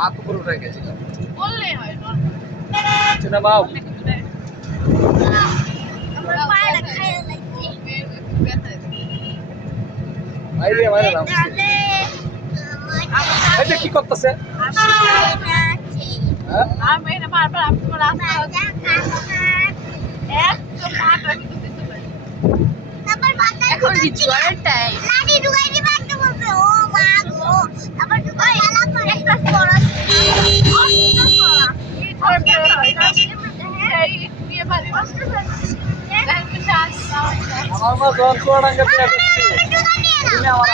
হাত উপরে উঠে গেছে বললেই হয় না বাবু কি করতেছে এখন কি জ্বরের টাইম আমার মা জ্বর চুয়াডাঙ্গা দিয়ে আসছে তুমি আমার